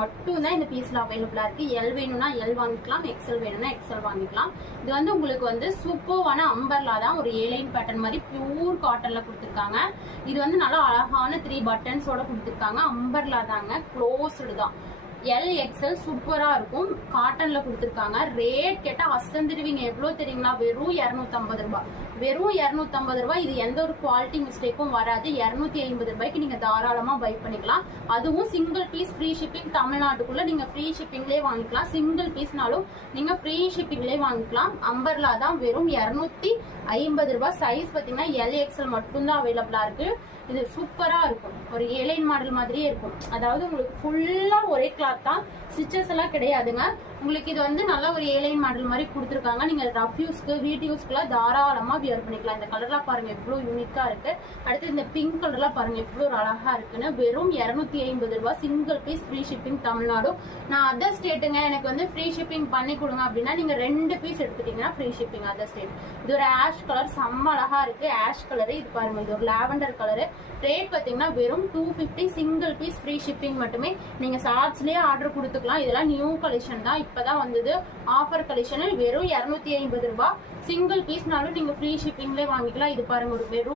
மட்டும் தான் இந்த பீஸ்ல அவைலபிளா இருக்கு. எல் வேணும்னா எல் வாங்கிக்கலாம், எக்ஸ்எல் வேணும்னா எக்ஸ்எல் வாங்கிக்கலாம். இது வந்து உங்களுக்கு வந்து சூப்பரான அம்பர்லா தான், ஒரு ஏலைன் பேட்டர்ன் மாதிரி பியூர் காட்டன்ல கொடுத்துருக்காங்க. இது வந்து நல்லா அழகான 3 பட்டன்ஸோட கொடுத்துருக்காங்க. அம்பர்லா தாங்க, க்ளோஸ்டு தான். எல் எக்ஸ்எல் சூப்பரா இருக்கும், காட்டன்ல கொடுத்துருக்காங்க. ரேட் கேட்டா அசந்திருவீங்க. எவ்வளவு தெரியுங்களா? வெறும் 250 ரூபாய். வெறும் 250 ரூபாய். இது எந்த ஒரு குவாலிட்டி மிஸ்டேக்கும் வராது. 250 ரூபாய்க்கு நீங்க தாராளமா பை பண்ணிக்கலாம். அதுவும் சிங்கிள் பீஸ் ஃப்ரீ ஷிப்பிங். தமிழ்நாட்டுக்குள்ள நீங்க ஃப்ரீ ஷிப்பிங்லேயே வாங்கிக்கலாம். சிங்கிள் பீஸ்னாலும் நீங்க ஃப்ரீ ஷிப்பிங்லேயே வாங்கிக்கலாம். அம்பர்லா தான், வெறும் 250 ரூபாய். சைஸ் பாத்தீங்கன்னா எல் எக்ஸ்எல் மட்டும்தான் அவைலபிளா இருக்கு. இது சூப்பரா இருக்கும், ஒரு ஏலைன் மாடல் மாதிரியே இருக்கும். அதாவது உங்களுக்கு ஃபுல்லா ஒரே கிளாத் தான், ஸ்டிச்சஸ் எல்லாம் கிடையாதுங்க. உங்களுக்கு இது வந்து நல்ல ஒரு ஏலைன் மாடல் மாதிரி கொடுத்துருக்காங்க. நீங்க ரஃப் யூஸ்க்கு, வீட்டு யூஸ்க்குலாம் தாராளமா வியர் பண்ணிக்கலாம். இந்த கலர்லாம் பாருங்க எவ்வளவு யூனிக்கா இருக்கு. அடுத்து இந்த பிங்க் கலர்லாம் பாருங்க எவ்வளவு அழகா இருக்குன்னு. வெறும் 250 ரூபாய். Single fees free shipping Tamil Nadu. நான் அதர் ஸ்டேட்டுங்க, எனக்கு வந்து ஃப்ரீ ஷிப்பிங் பண்ணி கொடுங்க அப்படின்னா நீங்க 2 பீஸ் எடுத்துட்டீங்கன்னா ஃப்ரீ ஷிப்பிங் அதர் ஸ்டேட். இது ஒரு ஆஷ் கலர், செம்ம அழகா இருக்கு. Ash colour. இது பாருங்க, இது ஒரு லாவெண்டர் கலரு. ரேட் பாத்தீங்கன்னா வெறும் 250. சிங்கிள் பீஸ் ஃப்ரீ ஷிப்பிங் மட்டுமே. நீங்க ஷார்ட்ஸ்லயே ஆர்டர் கொடுத்துக்கலாம். இதெல்லாம் நியூ கலெக்ஷன் தான், இப்பதான் வந்தது, ஆஃபர் கலெக்ஷன். வெறும் 250 ரூபாய். சிங்கிள் பீஸ்னாலும் நீங்க ஃப்ரீ ஷிப்பிங்லேயே வாங்கிக்கலாம். இது பாருங்க, ஒரு வெறும்